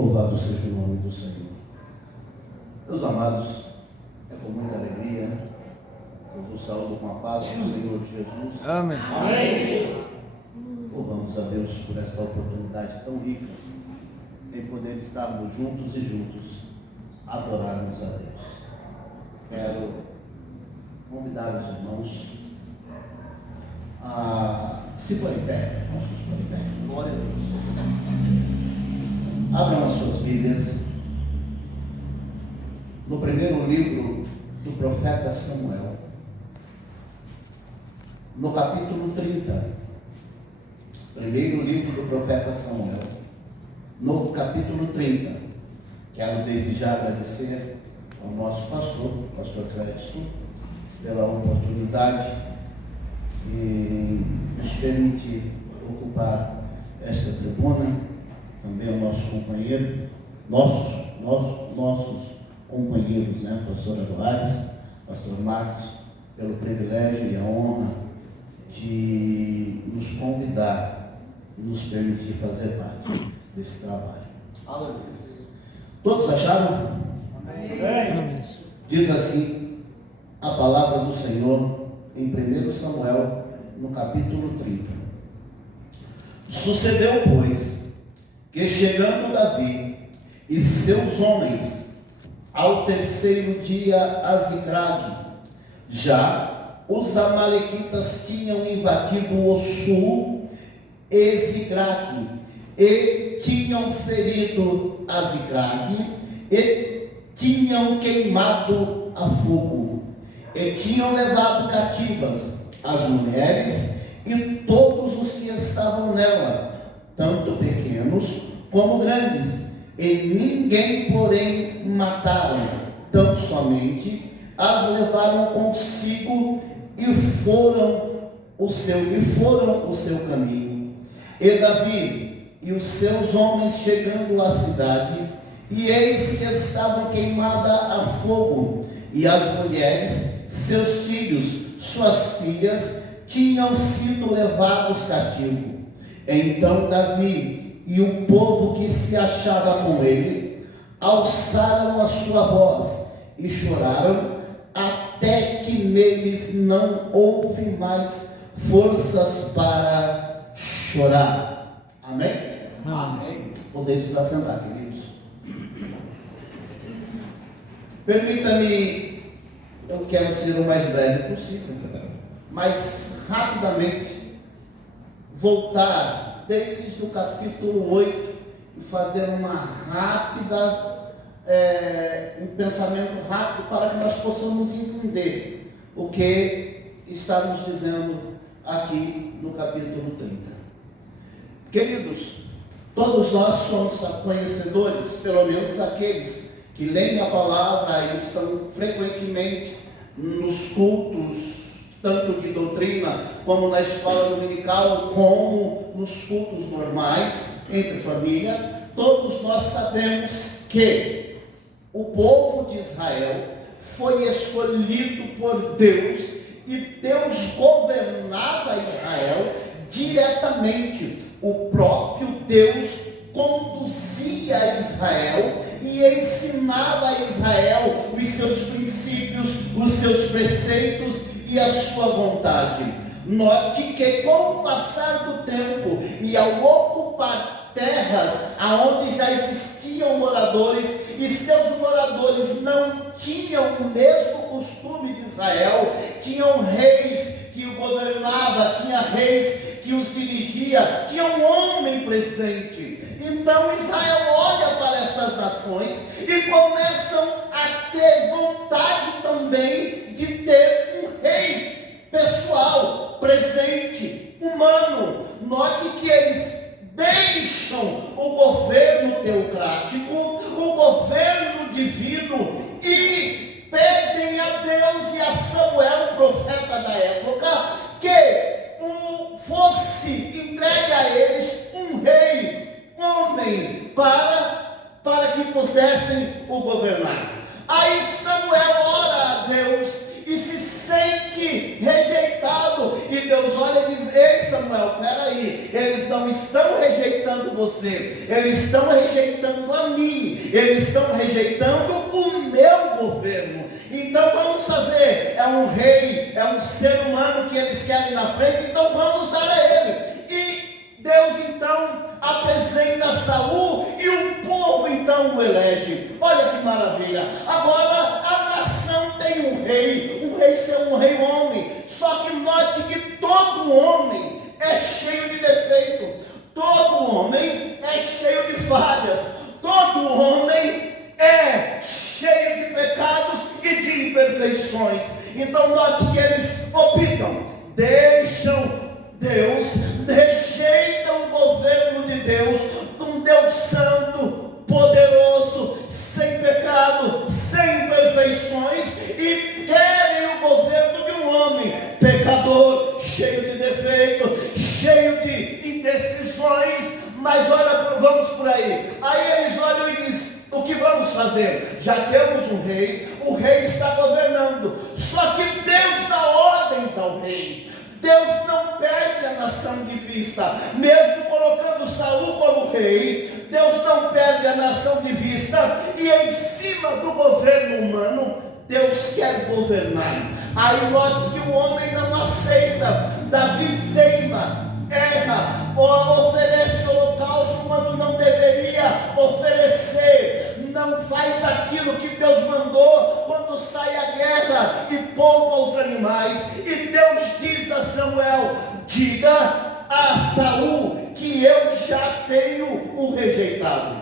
Louvado seja o nome do Senhor. Meus amados, é com muita alegria que eu vos saúdo com a paz do Senhor Jesus. Amém. Amém. Louvamos a Deus por esta oportunidade tão rica em poder estarmos juntos e juntos adorarmos a Deus. Quero convidar os irmãos a se pôr em pé. Vamos nos pôr em pé. Glória a Deus. Abram as suas Bíblias no primeiro livro do profeta Samuel, no capítulo 30. Primeiro livro do profeta Samuel, no capítulo 30. Quero desde já agradecer ao nosso pastor Clédson, pela oportunidade e nos permitir ocupar esta tribuna. Também o nosso companheiro, nossos companheiros, né? Pastor Adoares, Pastor Marcos, pelo privilégio e a honra de nos convidar e nos permitir fazer parte desse trabalho. Aleluia. Todos acharam? Amém. Diz assim a palavra do Senhor em 1 Samuel, no capítulo 30. Sucedeu, pois, que chegando Davi e seus homens ao terceiro dia a Ziclague, já os amalequitas tinham invadido o sul e Ziclague, e tinham ferido a Ziclague, e tinham queimado a fogo, e tinham levado cativas as mulheres e todos os que estavam nela, tanto pequenos como grandes, e ninguém, porém, mataram, tão somente as levaram consigo e foram o seu caminho. E Davi e os seus homens chegando à cidade, e eis que estavam queimada a fogo, e as mulheres, seus filhos, suas filhas, tinham sido levados cativos. Então Davi e o povo que se achava com ele alçaram a sua voz e choraram, até que neles não houve mais forças para chorar. Amém? Amém. Podeis nos assentar, queridos. Permita-me, eu quero ser o mais breve possível, mas rapidamente voltar desde o capítulo 8 e fazer uma rápida, um pensamento rápido para que nós possamos entender o que estamos dizendo aqui no capítulo 30. Queridos, todos nós somos conhecedores, pelo menos aqueles que leem a palavra e estão frequentemente nos cultos, tanto de doutrina, como na escola dominical, como nos cultos normais, entre família. Todos nós sabemos que o povo de Israel foi escolhido por Deus, e Deus governava Israel diretamente. O próprio Deus conduzia Israel e ensinava a Israel os seus princípios, os seus preceitos e a sua vontade. Note que com o passar do tempo e ao ocupar terras aonde já existiam moradores, e seus moradores não tinham o mesmo costume de Israel, tinham reis que o governava, tinha reis que os dirigia, tinha um homem presente. Então Israel olha para essas nações e começam a ter vontade também de ter um rei pessoal, presente, humano. Note que eles deixam o governo teocrático, o governo divino, e pedem a Deus e a Samuel, profeta da época, que fosse entregue a eles um rei, homem, para que pudessem o governar. Aí Samuel ora a Deus e se sente rejeitado rejeitado. E Deus olha e diz: ei Samuel, peraí, eles não estão rejeitando você, eles estão rejeitando a mim, eles estão rejeitando o meu governo. Então vamos fazer, é um rei, é um ser humano que eles querem na frente, então vamos dar a ele. E Deus então apresenta Saul e o povo então o elege. Olha que maravilha. Agora a nação tem um rei ser um rei homem. Só que note que todo homem é cheio de defeito, todo homem é cheio de falhas, todo homem é cheio de pecados e de imperfeições. Então note que eles optam, deixam Deus, rejeitam o governo de Deus, um Deus santo, poderoso, sem pecado, sem imperfeições, e querem o governo de um homem pecador, cheio de defeito, cheio de indecisões. Mas olha, vamos por aí. Aí eles olham e dizem: o que vamos fazer? Já temos um rei, o rei está governando, só que Deus dá ordens ao rei. Deus não perde a nação de vista, mesmo colocando Saul como rei. Deus não perde a nação de vista, e em cima do governo humano, Deus quer governar. Aí note que o homem não aceita. Davi teima, erra, oferece holocausto quando não deveria oferecer, não faz aquilo que Deus mandou quando sai a guerra e poupa os animais. E Deus diz a Samuel: diga a Saul que eu já tenho o rejeitado.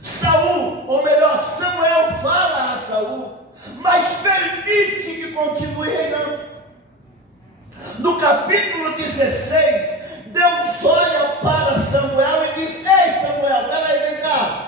Saul, ou melhor, Samuel fala a Saul, mas permite que continue reinando. No capítulo 16, Deus olha para Samuel e diz: ei Samuel, peraí, vem cá.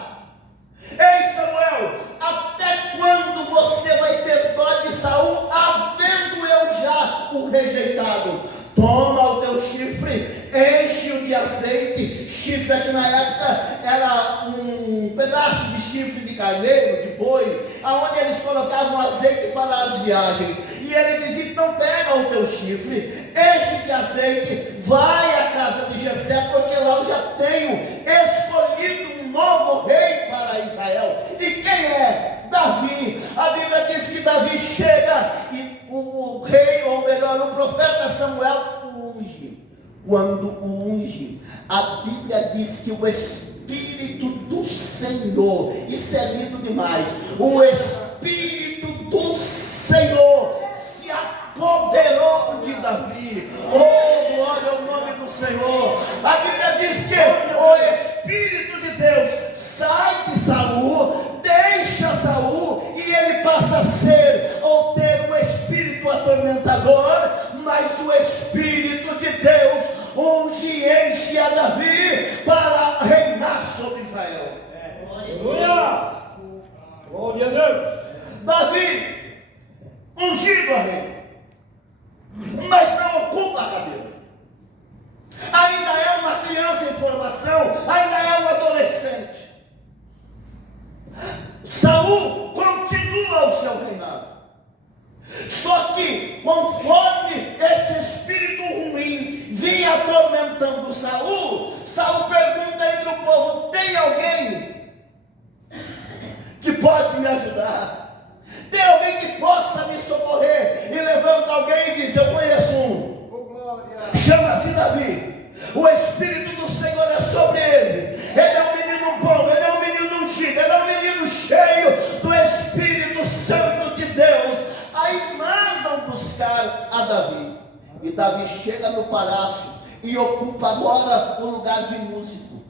Ei Samuel, até quando você vai ter dó de Saul, havendo eu já o rejeitado? Toma o teu chifre, enche-o de azeite. Chifre aqui na época era um pedaço de chifre de carneiro, de boi, aonde eles colocavam azeite para as viagens. E ele diz: então pega o teu chifre, enche de azeite, vai à casa de Jessé, porque lá eu já tenho escolhido um novo rei para Israel. E quem é? Davi. A Bíblia diz que Davi chega e o rei, ou melhor, o profeta Samuel o unge. Quando o unge, a Bíblia diz que o Espírito do Senhor, isso é lindo demais, o Espírito do Senhor se apoderou de Davi. Oh, glória ao nome do Senhor. A Bíblia diz que o Espírito de Deus sai de Saul, deixa Saul, e ele passa a ser ou ter um espírito atormentador, mas o Espírito de Deus unge e enche a Davi para reinar sobre Israel. Aleluia! Glória a Deus! Davi, ungido a rei, mas não ocupa a cadeira. Ainda é uma criança em formação, ainda é um adolescente. Saul continua o seu reinado. Só que, conforme esse espírito ruim vinha atormentando Saul, Saul pergunta entre o povo: tem alguém que pode me ajudar? Tem alguém que possa me socorrer? E levanta alguém e diz: eu conheço um. Chama-se Davi. O Espírito do Senhor é sobre ele. Ele é um menino bom, ele é um menino ungido, ele é um menino cheio do Espírito Santo de Deus. Aí mandam buscar a Davi. E Davi chega no palácio e ocupa agora o lugar de músico.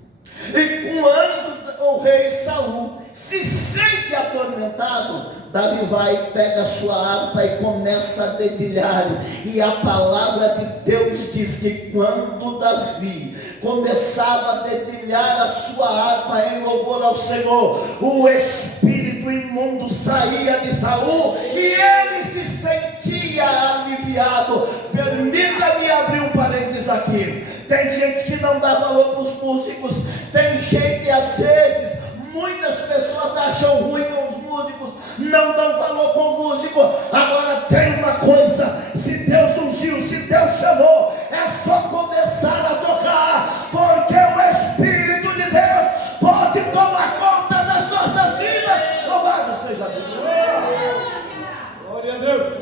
E quando o rei Saul se sente atormentado, Davi vai, pega a sua harpa e começa a dedilhar. E a palavra de Deus diz que quando Davi começava a dedilhar a sua harpa em louvor ao Senhor, o espírito imundo saía de Saul e ele se sentia aliviado. Permita-me abrir um parênteses aqui. Tem gente que não dá valor para os músicos. Tem gente, às vezes, muitas pessoas acham ruim com os músicos, músicos, não dão valor com o músico. Agora tem uma coisa: se Deus ungiu, se Deus chamou, é só começar a tocar, porque o Espírito de Deus pode tomar conta das nossas vidas. Louvado seja Deus. Glória a Deus.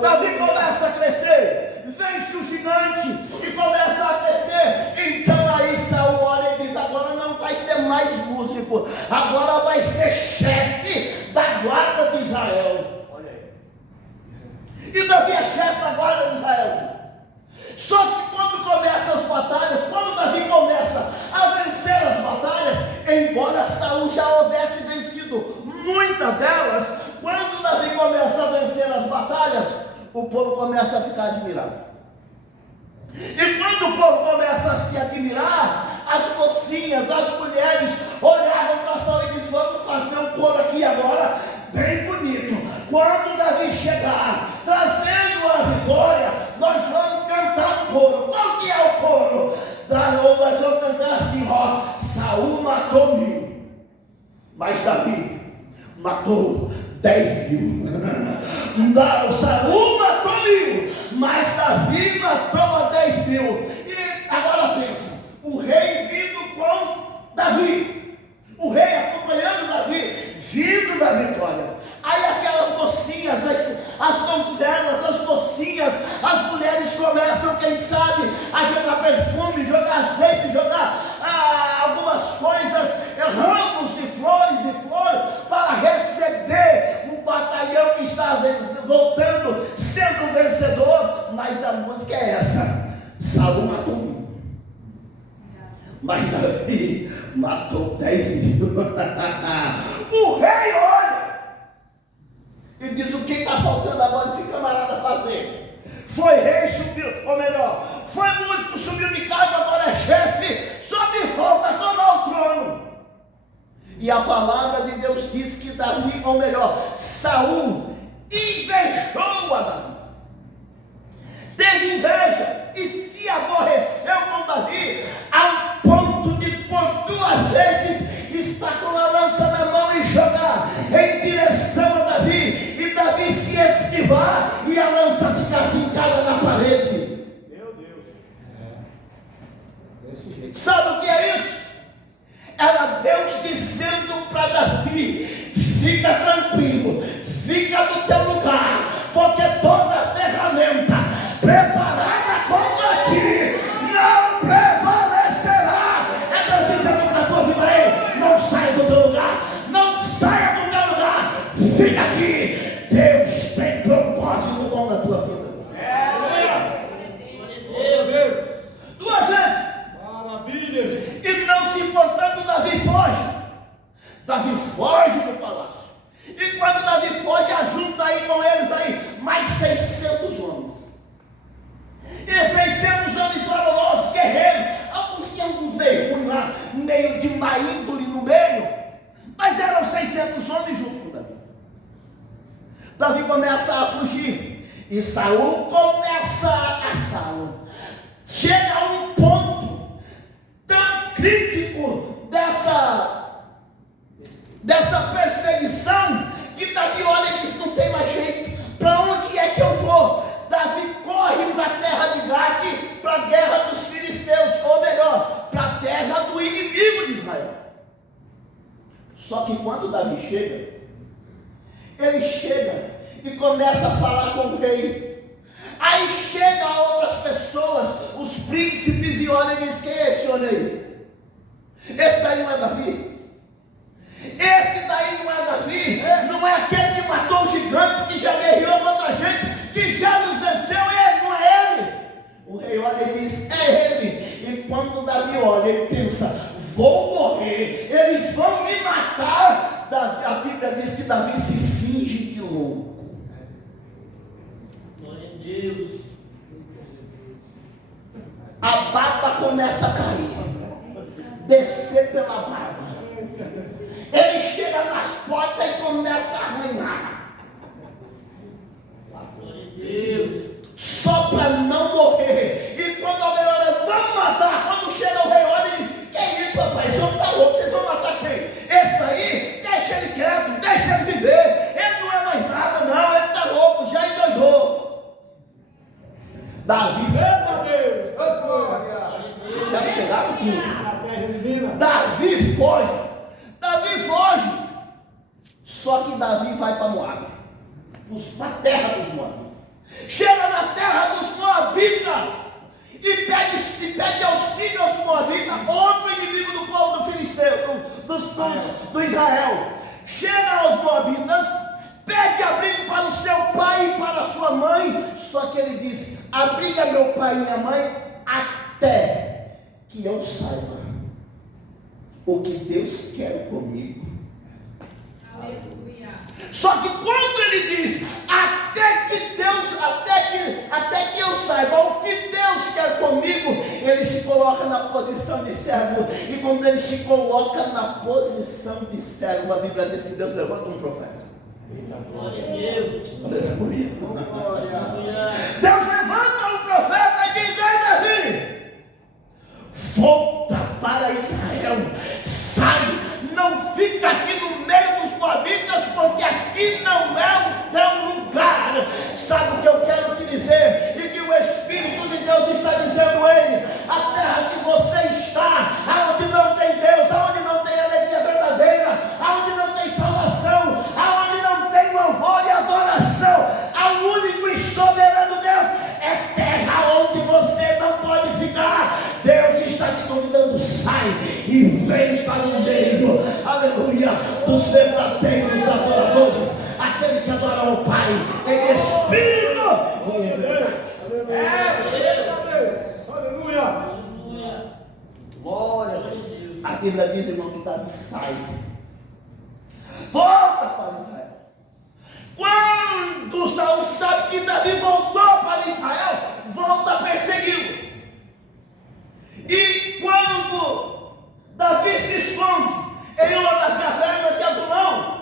Davi começa a crescer, vence o gigante e começa a crescer. Então aí Saul olha e diz: agora não vai ser mais músico, agora vai ser chefe da guarda de Israel. Olha aí. E Davi é chefe da guarda de Israel. Só que quando começam as batalhas, quando Davi começa a vencer as batalhas, embora Saul já houvesse vencido muitas delas, quando Davi começa a vencer as batalhas, o povo começa a ficar admirado. E quando o povo começa a se admirar, as mocinhas, as mulheres olhavam para Saul e diziam: vamos fazer um coro aqui agora, bem bonito. Quando Davi chegar, trazendo a vitória, nós vamos cantar um coro. Qual que é o coro? Nós vamos cantar assim, ó: Saul matou 1000, mas Davi matou 10.000. Não, Saul matou 1000, mas Davi matou a 10.000. E agora pensa, o rei vindo com Davi, o rei acompanhando Davi, vindo da vitória. Aí aquelas mocinhas, as donzelas, as mocinhas, as mulheres começam, quem sabe, a jogar perfume, jogar azeite, jogar algumas coisas, ramos de flores e flores, para receber o batalhão que está voltando, sendo vencedor. Mas a música é essa: Saul matou 1000, mas Davi matou 10.000. O rei olha e diz: o que está faltando agora esse camarada fazer? Foi rei, subiu, ou melhor, foi músico, subiu de cargo, agora é chefe, só me falta tomar o trono. E a palavra de Deus diz que Davi, ou melhor, Saul invejou a Davi, teve inveja e se aborreceu com Davi, ao ponto de por 2 vezes estar com a lança na mão e jogar em direção a Davi, e Davi se esquivar e a lança ficar fincada na parede. Meu Deus. Desse jeito. Sabe o que é isso? Era Deus dizendo para Davi: fica tranquilo, fica no teu lugar, porque toda ferramenta preparada contra ti não prevalecerá. É Deus dizendo para a tua vida aí: não saia do teu lugar, não saia do teu lugar, fica aqui. Deus tem propósito com a tua vida. Deus. 2 vezes. Maravilha. E não se importando, Davi foge. Davi foge do palácio. E quando Davi foge, ajunta aí com eles aí mais 600 homens. E 600 homens valorosos, guerreiros. Alguns tinham uns meio ruins lá, meio de má índole no meio. Mas eram 600 homens junto com Davi. Davi começa a fugir. E Saul começa a caçá-lo. Chega a um ponto tão crítico dessa perseguição, que Davi olha e diz: não tem mais jeito, para onde é que eu vou? Davi corre para a terra de Gate, para a guerra dos filisteus, ou melhor, para a terra do inimigo de Israel. Só que quando Davi chega, ele chega e começa a falar com o rei. Aí chega outras pessoas, os príncipes, e olha e diz: quem é esse homem aí? Esse daí não é Davi? Esse daí não é Davi? Não é aquele que matou o gigante, que já guerreou contra a gente, que já nos venceu? Não é ele? O rei olha e diz: é ele. E quando Davi olha, ele pensa: vou morrer, eles vão me matar. A Bíblia diz que Davi se finge de louco. Deus. A barba começa a cair, descer pela barba. Ele chega nas portas e começa a arranhar. Deus. Só para não morrer. E quando alguém olha: vamos matar. Quando chega o rei, olha e diz: que é isso, rapaz? Esse homem está louco, vocês vão matar quem? Esse daí? Deixa ele quieto. Davi vai para Moabe, para a terra dos Moabitas. Chega na terra dos Moabitas e pede auxílio aos Moabitas, outro inimigo do povo do Filisteu, do Israel. Chega aos Moabitas, pede abrigo para o seu pai e para a sua mãe, só que ele diz: abriga meu pai e minha mãe até que eu saiba o que Deus quer comigo. Aleluia. Só que quando ele diz até que eu saiba o que Deus quer comigo, ele se coloca na posição de servo. E quando ele se coloca na posição de servo, a Bíblia diz que Deus levanta um profeta. Glória a Deus. Aleluia. Deus levanta um profeta e diz: ei, Davi, volta para Israel, sai, não fica aqui no meio dos Moabitas, porque aqui não é o teu lugar. Sabe o que eu quero te dizer? E que o Espírito de Deus está dizendo: ei, a terra que você está, aonde não tem Deus, aonde não tem alegria verdadeira, aonde não tem salvação, aonde não tem louvor e adoração ao único e soberano Deus, é terra onde você não pode ficar. Deus está te convidando: sai e vem para o meio, aleluia, dos verdadeiros adoradores, aquele que adora o Pai em espírito e em verdade. Aleluia. Glória a Deus. A Bíblia diz, irmão, que Davi sai, volta para Israel. Quando Saul sabe que Davi voltou para Israel, volta a persegui-lo. E quando Davi se esconde em uma das cavernas de Adulão,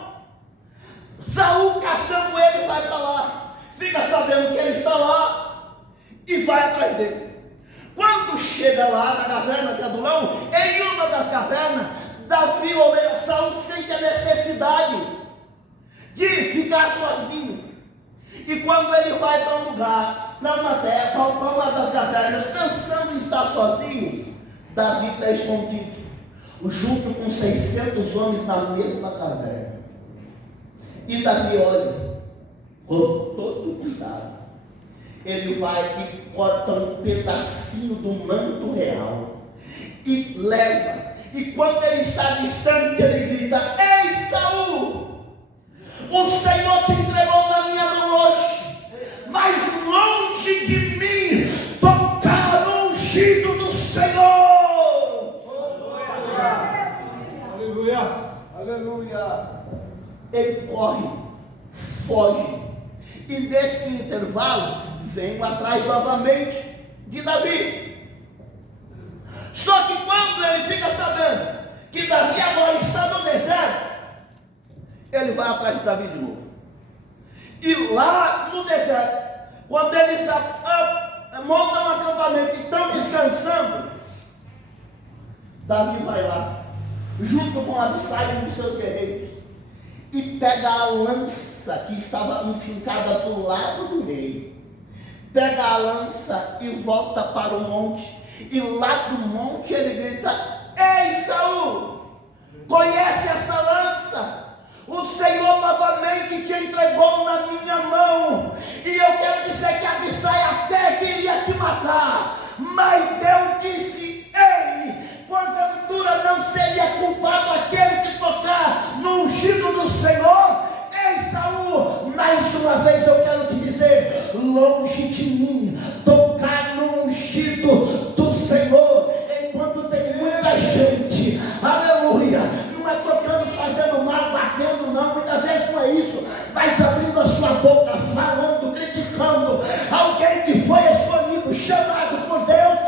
Saul, caçando ele, vai para lá, fica sabendo que ele está lá e vai atrás dele. Quando chega lá na caverna de Adulão, em uma das cavernas, Saul sente a necessidade de ficar sozinho. E quando ele vai para um lugar, para uma das cavernas, pensando em estar sozinho, Davi está escondido, junto com 600 homens na mesma caverna. E Davi olha, com todo cuidado, ele vai e corta um pedacinho do manto real e leva. E quando ele está distante, ele grita: ei, Saul, o Senhor te entregou na minha mão hoje, mas longe de mim tocar no ungido do Senhor. Aleluia. Aleluia. Ele corre, foge, e nesse intervalo vem atrás novamente de Davi. Só que quando ele fica sabendo que Davi agora está no deserto, ele vai atrás de Davi de novo. E lá no deserto, quando eles montam um acampamento e estão descansando, Davi vai lá, junto com Abissai e um dos seus guerreiros, e pega a lança que estava enfincada do lado do rei, pega a lança e volta para o monte. E lá do monte ele grita: ei, Saul, conhece essa lança? O Senhor novamente te entregou na minha mão, e eu quero dizer que Abissai até queria te matar, mas eu disse: ei, porventura não seria culpado aquele que tocar no ungido do Senhor? Ei, Saul, mais uma vez eu quero te dizer: longe de mim tocar no ungido do Senhor, enquanto tem muita gente, aleluia, não é tocando, fazendo mal, batendo, não, muitas vezes não é isso, mas abrindo a sua boca, falando, criticando alguém que foi escolhido, chamado por Deus.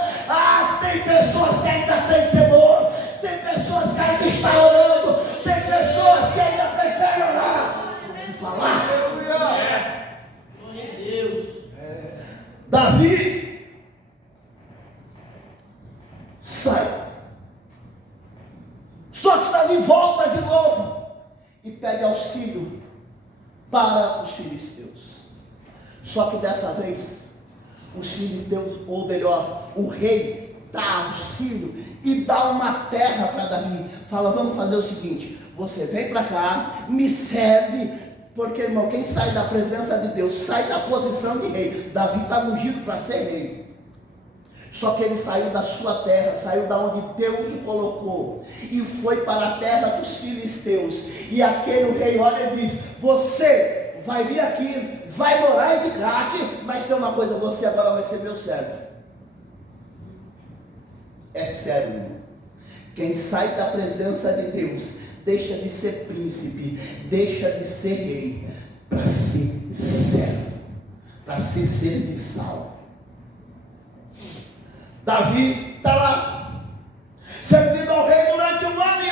Tem pessoas que ainda têm temor, tem pessoas que ainda estão orando, tem pessoas que ainda preferem orar do que falar. Glória a Deus. Davi sai. Só que Davi volta de novo e pede auxílio para os filisteus. Só que dessa vez os filisteus, ou melhor, o rei dá auxílio e dá uma terra para Davi. Fala: vamos fazer o seguinte, você vem para cá, me serve, porque, irmão, quem sai da presença de Deus, sai da posição de rei. Davi está ungido para ser rei. Só que ele saiu da sua terra, saiu da onde Deus o colocou, e foi para a terra dos filisteus. E aquele rei olha e diz: você vai vir aqui, vai morar em Ziclague, mas tem uma coisa, você agora vai ser meu servo. É sério, irmão. Quem sai da presença de Deus, deixa de ser príncipe, deixa de ser rei, para ser servo, para ser serviçal. Davi está lá, servindo ao rei durante 1 ano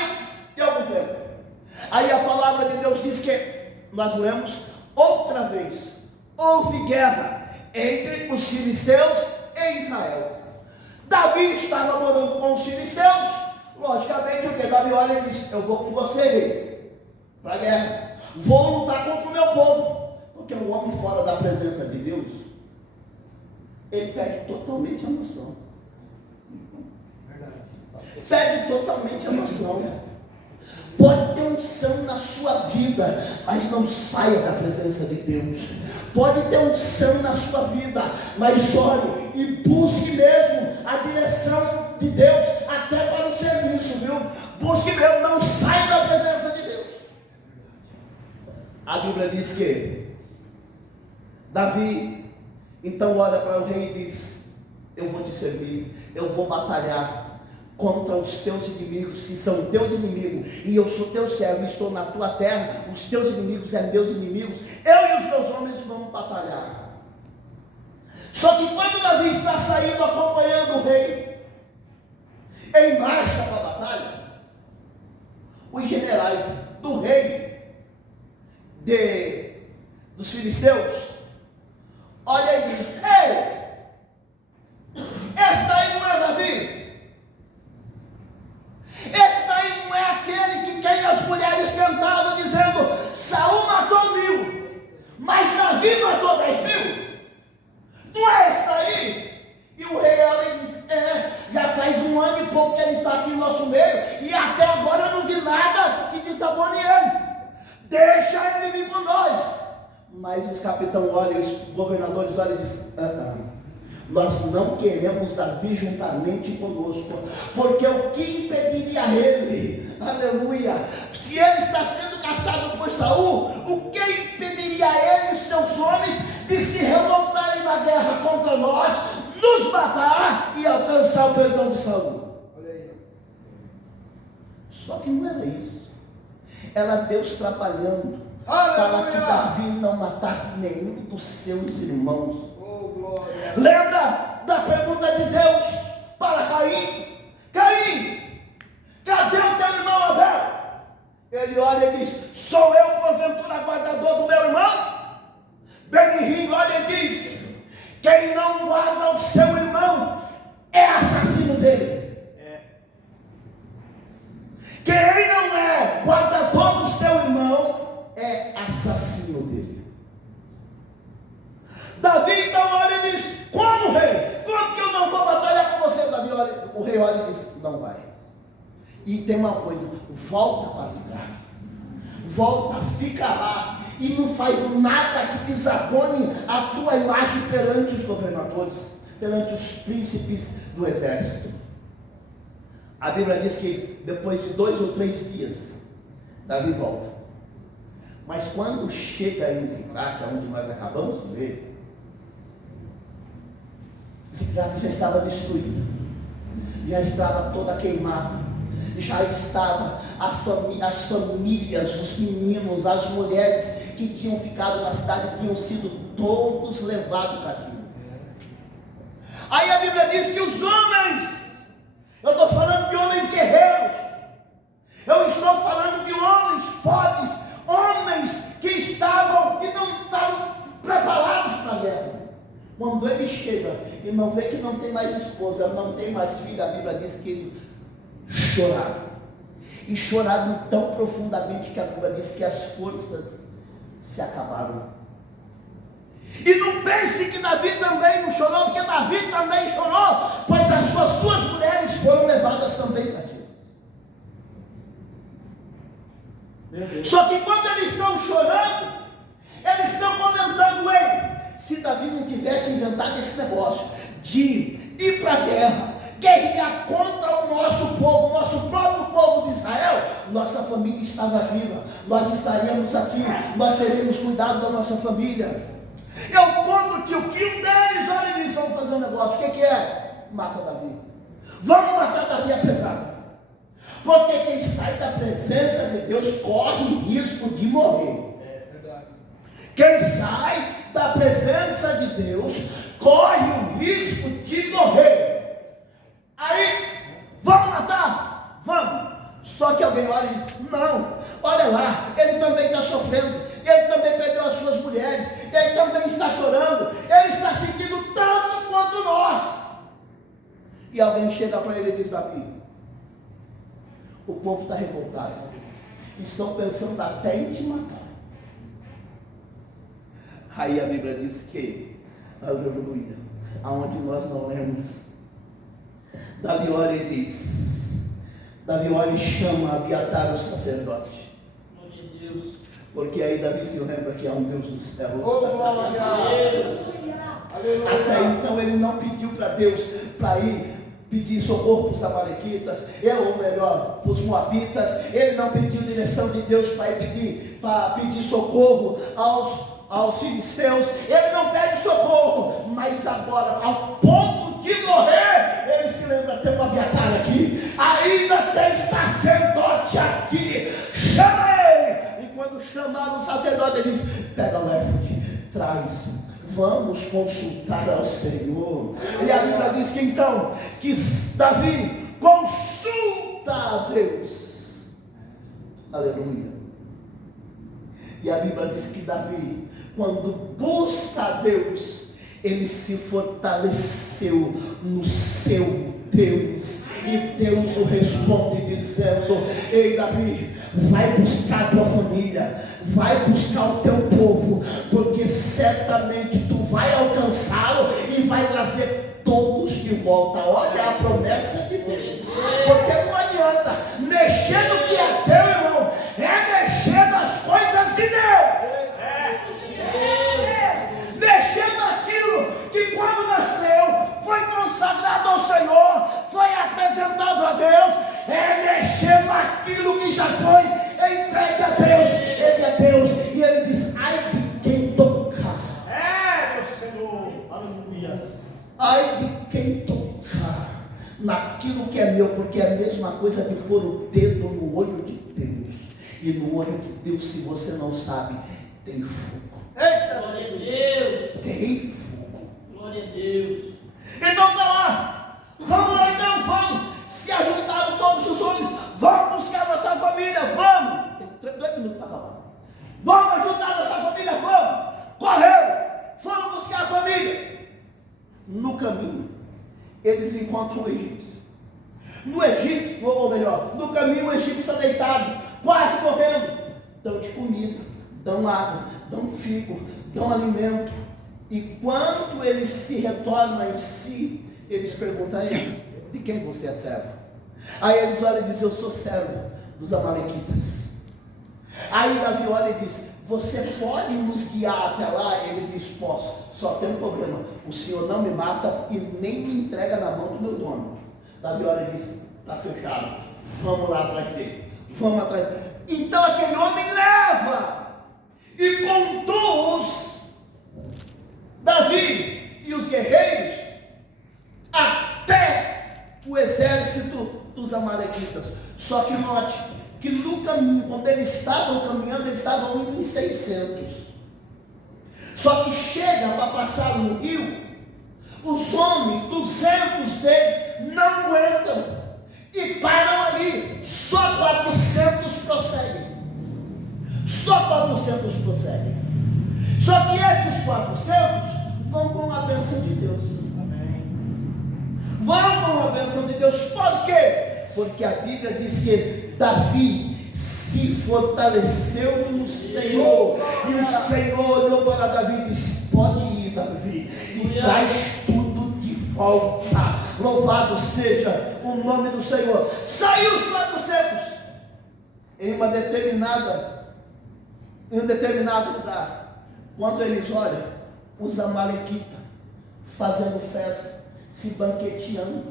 e algum tempo. Aí a palavra de Deus diz que, nós lemos outra vez, houve guerra entre os filisteus e Israel. Davi estava morando com os filisteus, logicamente o que? Davi olha e diz: eu vou com você, rei, para a guerra, vou lutar contra o meu povo, porque o homem fora da presença de Deus, ele perde totalmente a noção. Perde totalmente a noção. Pode ter unção na sua vida, mas não saia da presença de Deus. Pode ter unção na sua vida, mas ore e busque mesmo a direção de Deus, até para o serviço, viu? Busque mesmo, não saia da presença de Deus. A Bíblia diz que Davi então olha para o rei e diz: eu vou te servir, eu vou batalhar contra os teus inimigos, se são teus inimigos, e eu sou teu servo, estou na tua terra, os teus inimigos são meus inimigos, eu e os meus homens vamos batalhar. Só que quando Davi está saindo acompanhando o rei, em marcha para a batalha, os generais do rei dos filisteus olha e diz: ei, esta aí não é Davi? Esse daí não é aquele que quem as mulheres cantavam dizendo: Saul matou 1000, mas Davi matou 10.000? Não é esse daí? E o rei olha e diz: já faz 1 ano e pouco que ele está aqui no nosso meio, e até agora eu não vi nada que desabone ele. Deixa ele vir com nós. Mas os capitães olham, os governadores olham e dizem: nós não queremos Davi juntamente conosco, porque o que impediria ele, aleluia, se ele está sendo caçado por Saul, o que impediria ele e seus homens de se revoltarem na guerra contra nós, nos matar e alcançar o perdão de Saul? Só que não era isso, era Deus trabalhando para que Davi não matasse nenhum dos seus irmãos. Lembra da pergunta de Deus para Caim? Caim, cadê o teu irmão Abel? Ele olha e diz: sou eu porventura guardador do meu irmão? Benihim olha e diz: quem não guarda o seu irmão é assassino dele. Quem não é guardador do seu irmão é assassino dele. Davi então olha e diz: como, rei? Como que eu não vou batalhar com você? Davi olha, o rei olha e diz: não vai. E tem uma coisa: volta para Ziclague, volta, fica lá, e não faz nada que desabone a tua imagem perante os governadores, perante os príncipes do exército. A Bíblia diz que depois de 2 ou 3 dias, Davi volta. Mas quando chega em Ziclague, onde nós acabamos de ver, Ziclague já estava destruída, já estava toda queimada, já estava as famílias, os meninos, as mulheres que tinham ficado na cidade, tinham sido todos levados cativo. Aí a Bíblia diz que os homens, eu estou falando de homens guerreiros, eu estou falando de homens fortes, homens que não estavam preparados para a guerra. Quando ele chega e não vê que não tem mais esposa, não tem mais filho, a Bíblia diz que ele choraram. E choraram tão profundamente que a Bíblia diz que as forças se acabaram. E não pense que Davi também não chorou, porque Davi também chorou, pois as suas 2 mulheres foram levadas também cativas. Só que quando eles estão chorando, eles estão comentando: ei, se Davi não tivesse inventado esse negócio de ir para a guerra, guerrear contra o nosso povo, nosso próprio povo de Israel, nossa família estava viva, nós estaríamos aqui, nós teríamos cuidado da nossa família. Eu conto, tio, que um deles, olha, eles vão fazer um negócio. O que é? Mata Davi. Vamos matar Davi a pedrada. Porque quem sai da presença de Deus corre risco de morrer. Quem sai da presença de Deus corre o risco de morrer. Aí, vamos matar? Vamos. Só que alguém olha e diz: não, olha lá, ele também está sofrendo, ele também perdeu as suas mulheres, ele também está chorando, ele está sentindo tanto quanto nós. E alguém chega para ele e diz: Davi, o povo está revoltado, estão pensando até em te matar. Aí a Bíblia diz que, aleluia, aonde nós não lemos, Davi olha e diz, Davi olha e chama Abiatar, o sacerdote. Porque aí Davi se lembra que há um Deus do céu. Até então ele não pediu para Deus para ir pedir socorro para os amalequitas, ou melhor, para os moabitas. Ele não pediu direção de Deus para ir pedir socorro aos filisteus. Ele não pede socorro, mas agora, ao ponto de morrer, ele se lembra: tem um Abiatar aqui, ainda tem sacerdote aqui, chama ele. E quando chamaram o sacerdote, ele diz: pega o éfode, traz, vamos consultar ao Senhor. E a Bíblia diz que então, que Davi consulta a Deus, aleluia. E a Bíblia diz que Davi, quando busca a Deus, ele se fortaleceu no seu Deus. E Deus o responde dizendo: ei Davi, vai buscar a tua família, vai buscar o teu povo, porque certamente tu vai alcançá-lo e vai trazer todos de volta. Olha a promessa de Deus. Porque não adianta mexer no que é teu, irmão, é mexer nas coisas de Deus. Mexer naquilo que quando nasceu foi consagrado ao Senhor, foi apresentado a Deus, é mexer naquilo que já foi entregue a Deus. Ele é Deus e ele diz: ai de quem tocar. Meu Senhor, aleluia. Ai de quem tocar naquilo que é meu, porque é a mesma coisa de pôr o dedo no olho de Deus. E no olho de Deus, se você não sabe, tem fogo. Eita, glória a Deus. Tem fogo. Glória a Deus. Então tá lá. Vamos lá então, vamos. Se ajuntaram todos os homens. Vamos buscar nossa família, vamos. Tem 2 minutos para acabar. Vamos ajuntar nossa família, vamos. Correram. Foram buscar a família. No caminho, eles encontram o egípcio. No Egito, ou melhor, no caminho o egípcio está deitado, quase morrendo. Dão-te comida, dão água, dão figo, dão alimento. E quando eles se retornam em si, eles perguntam a ele: de quem você é servo? Aí eles olham e dizem: eu sou servo dos amalequitas. Aí Davi olha e diz: você pode nos guiar até lá? Ele diz: posso, só tem um problema, o Senhor não me mata e nem me entrega na mão do meu dono. Davi olha e diz: está fechado, vamos lá atrás dele, vamos atrás dele. Então aquele homem leva e conduz Davi e os guerreiros até o exército dos amalequitas. Só que note que no caminho, quando eles estavam caminhando, eles estavam indo em 600. Só que chega para passar no rio, os homens, 200 deles, não aguentam e param ali. Só 400 prosseguem. Só 400 prosseguem. Só que esses 400 vão com a bênção de Deus. Amém. Vão com a bênção de Deus. Por quê? Porque a Bíblia diz que Davi se fortaleceu no Senhor. E o Senhor olhou para Davi e disse: pode ir, Davi, e traz tudo de volta. Louvado seja o nome do Senhor. Saiu os 400. em um determinado lugar, quando eles olham os amalequitas fazendo festa, se banqueteando,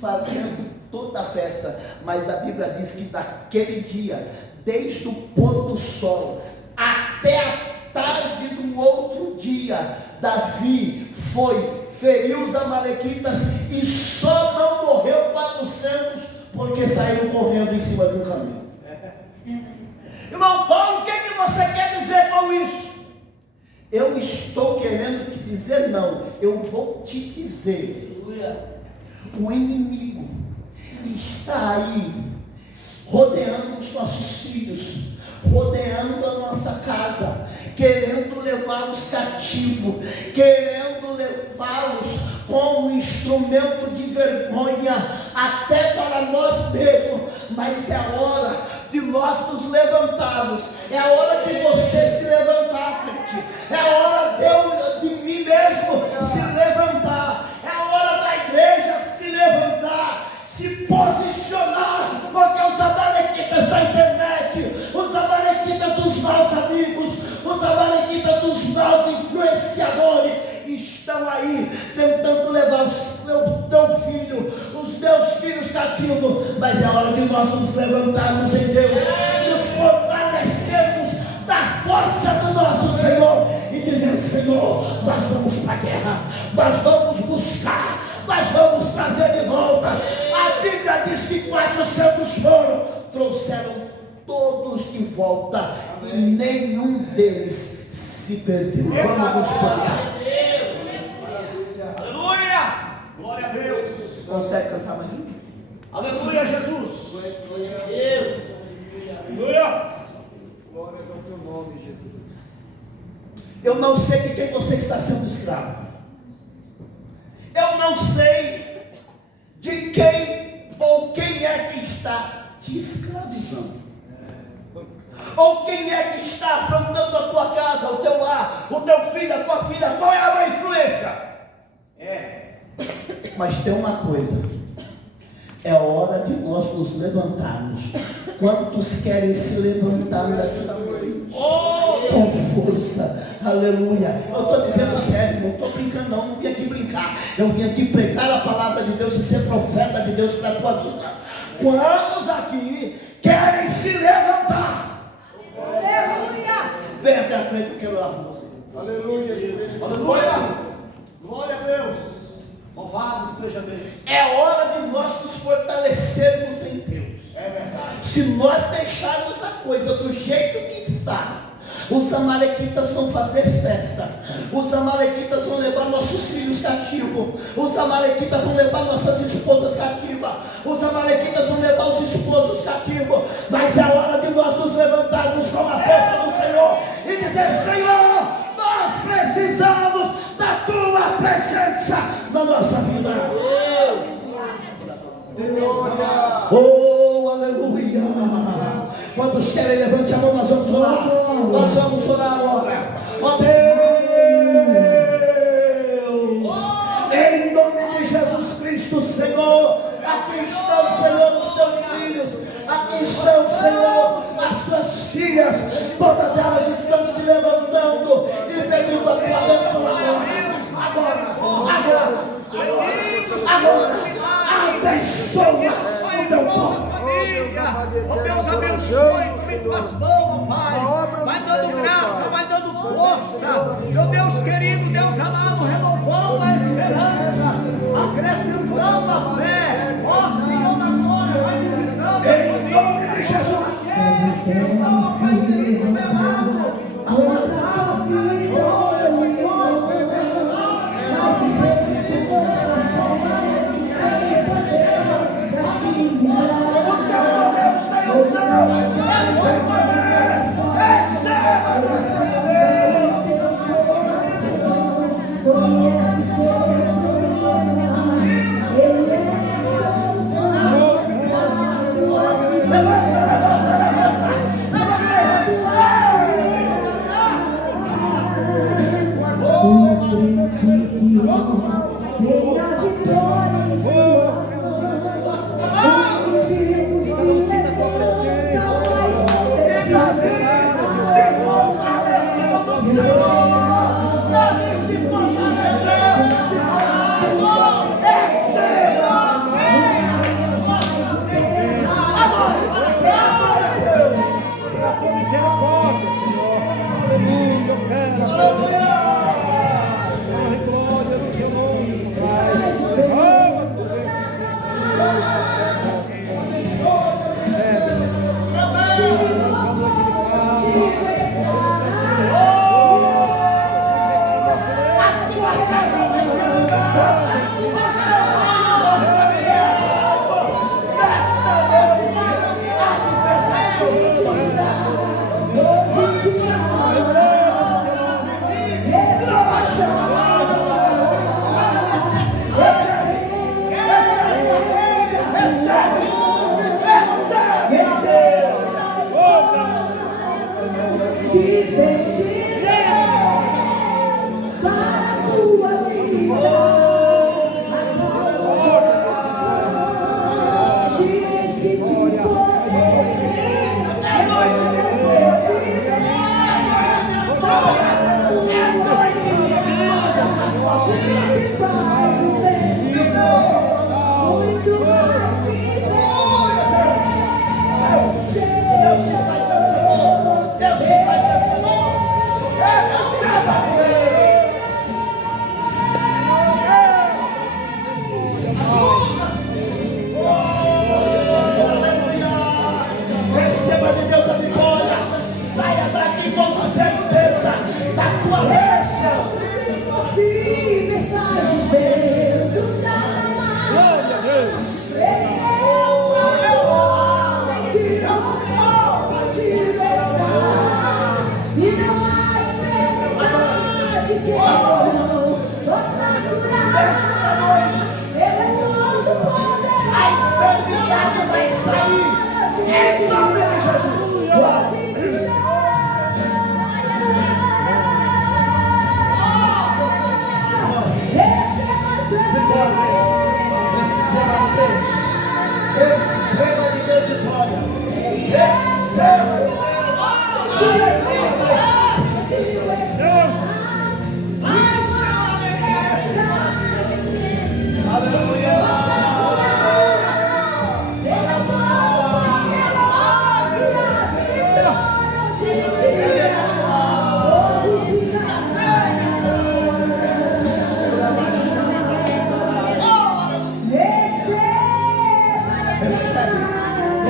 fazendo toda a festa, mas a Bíblia diz que daquele dia, desde o pôr do sol até a tarde do outro dia, Davi feriu os amalequitas e só não morreu 400 porque saíram correndo em cima de um caminho. Irmão Paulo, o que você quer dizer com isso? Eu estou querendo te dizer não, eu vou te dizer. O inimigo está aí rodeando os nossos filhos, rodeando a nossa casa, querendo levá-los cativos, querendo levá-los como instrumento de vergonha, até para nós mesmos. Mas é hora de nós nos levantarmos, é hora de você se levantar, crente, é hora de mim mesmo se levantar, é hora da igreja se levantar, se posicionar, porque os amalequitas da internet, os amalequitas dos maus amigos, os amalequitas dos maus influenciadores estão aí tentando levar o teu filho, os meus filhos cativos. Mas é hora de nós nos levantarmos em Deus, nos fortalecermos da força do nosso Senhor e dizer: Senhor, nós vamos para a guerra, nós vamos buscar, nós vamos trazer de volta. A Bíblia diz que 400 trouxeram todos de volta e nenhum deles se perdeu. Vamos nos colocar. Aleluia! Glória a Deus! Consegue cantar mais um? Aleluia, Jesus! Glória a Deus! Aleluia! Glória ao teu nome, Jesus. Eu não sei de quem você está sendo escravo. Eu não sei de quem ou quem é que está te escravizando. Ou quem é que está afrontando a tua casa, o teu lar, o teu filho, a tua filha. Qual é a má influência? Mas tem uma coisa: é hora de nós nos levantarmos. Quantos querem se levantar nessa noite? Com força, aleluia. Eu estou dizendo sério, não estou brincando não vim aqui brincar. Eu vim aqui pregar a palavra de Deus e ser profeta de Deus para a tua vida. Quantos aqui querem se levantar? Aleluia! Vem até a frente, eu quero orar com você. Aleluia, Jesus. Aleluia! Glória a Deus! Louvado seja Deus! É hora de nós nos fortalecermos em Deus. É verdade. Se nós deixarmos a coisa do jeito que está, os amalequitas vão fazer festa, os amalequitas vão levar nossos filhos cativos, os amalequitas vão levar nossas esposas cativas, os amalequitas vão levar os esposos cativos. Mas é hora de nós nos levantarmos com a força do Senhor e dizer: Senhor, nós precisamos da tua presença na nossa vida. Oh, aleluia! Quantos querem, levante a mão, nós vamos orar. Nós vamos orar agora. Ó Deus, em nome de Jesus Cristo, Senhor, aqui estão, Senhor, os teus filhos. Aqui estão, Senhor, as tuas filhas. Todas elas estão se levantando e pedindo a tua bênção agora. Abençoa o teu povo. Oh Deus, abençoe, tome tuas mãos, Pai. Vai dando graça, vai dando força. Meu Deus querido, Deus amado, renovando a esperança, acrescentando a fé. Ó Senhor da glória, vai visitando. Em nome de Jesus. Ele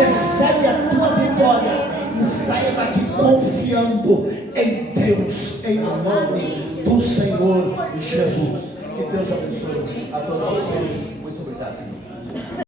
recebe a tua vitória e saia daqui confiando em Deus, em nome do Senhor Jesus. Que Deus abençoe a todos vocês. Muito obrigado.